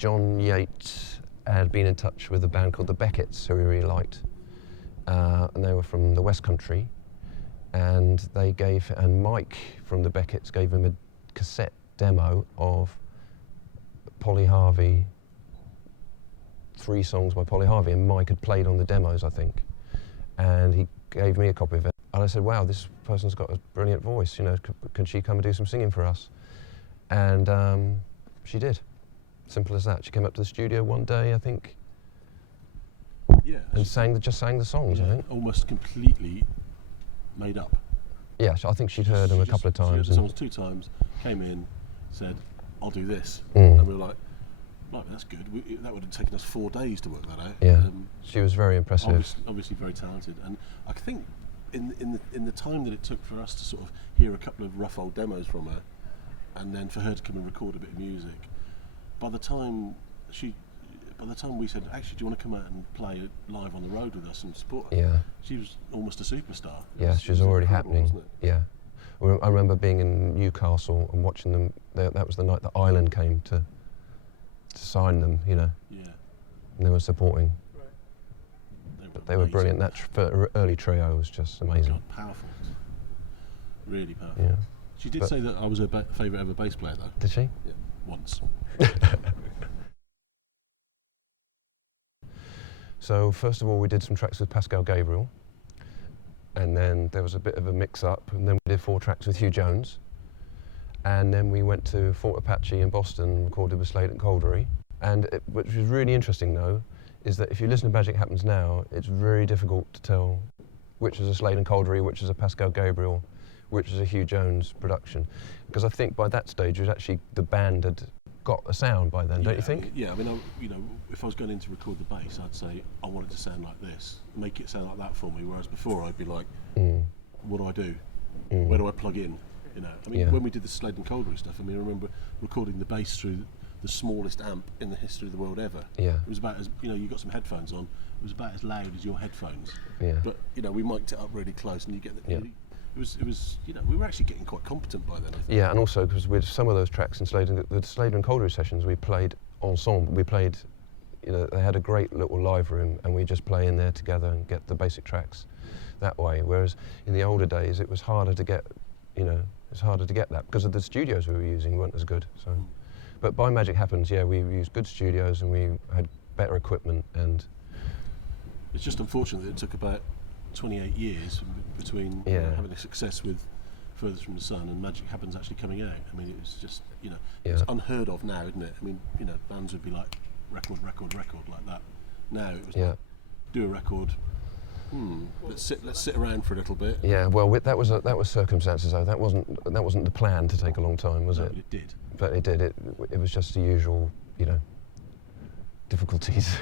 John Yates had been in touch with a band called the Becketts, who he really liked, and they were from the West Country, and Mike from the Becketts gave him a cassette demo of Polly Harvey, 3 songs by Polly Harvey, and Mike had played on the demos, I think, and he gave me a copy of it, and I said, wow, this person's got a brilliant voice, you know, can she come and do some singing for us? And she did. Simple as that. She came up to the studio one day, I think, and just sang the songs, I think. Almost completely made up. Yeah, I think she'd heard them a couple of times. She heard the songs 2 times, came in, said, I'll do this. And we were like, right, that's good. That would have taken us 4 days to work that out. Yeah, she was very impressive. Obviously very talented. And I think in the time that it took for us to sort of hear a couple of rough old demos from her, and then for her to come and record a bit of music, by the time we said, actually, do you want to come out and play live on the road with us and support her? Yeah. She was almost a superstar. Yeah, she was already happening. Wasn't it? Yeah. I remember being in Newcastle and watching them. That was the night that Island came to sign them, you know. Yeah. And they were supporting. Right. They were brilliant. That early trio was just amazing. God, powerful. Really powerful. Yeah. She did say that I was her favourite ever bass player, though. Did she? Yeah, once. So first of all, we did some tracks with Pascal Gabriel, and then there was a bit of a mix-up, and then we did 4 tracks with Hugh Jones, and then we went to Fort Apache in Boston and recorded with Slade and Caldery. And which was really interesting, though, is that if you listen to Magic Happens now, it's very difficult to tell which is a Slade and Caldery, which is a Pascal Gabriel, which is a Hugh Jones production, because I think by that stage it was actually the band had got a sound by then, don't you think? Yeah, I mean, if I was going in to record the bass, I'd say I want it to sound like this, make it sound like that for me. Whereas before, I'd be like, what do I do? Where do I plug in? You know, I mean, when we did the Slade and Caldery stuff, I mean, I remember recording the bass through the smallest amp in the history of the world ever. Yeah. It was about as you got some headphones on. It was about as loud as your headphones. Yeah. But we mic'd it up really close, and you get the. It was we were actually getting quite competent by then, I think. Yeah, and also because with some of those tracks in the Slade and Caldery sessions, we played ensemble. We played, they had a great little live room, and we just play in there together and get the basic tracks that way. Whereas in the older days, it was harder to get, that because of the studios we were using weren't as good. So, but by Magic Happens, yeah, we used good studios and we had better equipment, and it's just unfortunate that it took about 28 years between having a success with Furthest from the Sun and Magic Happens actually coming out. I mean, it was just, it's unheard of now, isn't it? I mean, bands would be like record like that. Now it was like, do a record. Let's sit around for a little bit. Yeah, well, that was circumstances though. That wasn't the plan to take a long time, was it? It did. But it did. It was just the usual, difficulties.